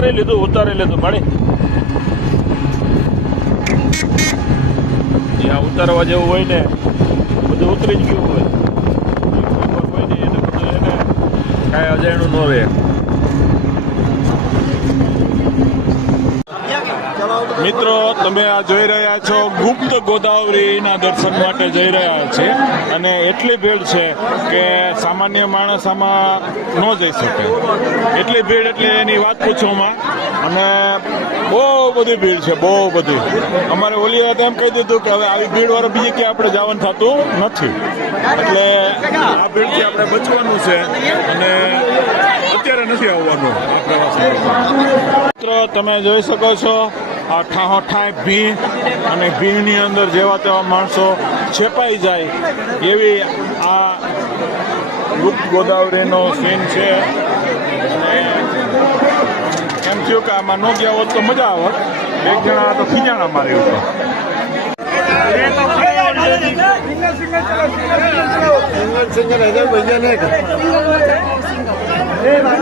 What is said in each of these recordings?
ઉતારી લીધું ઉતારી લીધું. પાણી. જ્યાં ઉતારવા જેવું હોય ને, બધું ઉતરી જ ગયું હોય. ખબર હોય ને એને બધું એને કાંઈ અજાણ્યું ન રહે. મિત્રો, તમે આ જોઈ રહ્યા છો ગુપ્ત ગોદાવરીના દર્શન માટે જઈ રહ્યા છે અને એટલી ભીડ છે કે સામાન્ય માણસ આમાં ન જઈ શકે. એટલી ભીડ એટલે એની વાત પૂછોમાં અને બહુ બધી ભીડ છે, બહુ બધી. અમારે ઓલી વાત એમ કહી દીધું કે હવે આવી ભીડ વાળા બીજે ક્યાં આપણે જવાનું થતું નથી. એટલે આ ભીડથી આપણે બચવાનું છે અને અત્યારે નથી આવવાનું મિત્રો, તમે જોઈ શકો છો ઠાહો ઠાંય ભીણ અને ભીણની અંદર જેવા તેવા માણસો છેપાઈ જાય એવી આ ગુપ્ત ગોદાવરીનો સીન છે એમ થયું કે આમાં ન ગયા હોત તો મજા આવત એક જણા તો ખીજાણા મારી ઉપર સિંગલ સિંગલ હજાર ભૈયા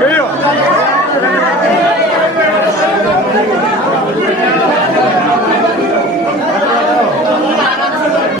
ને કયો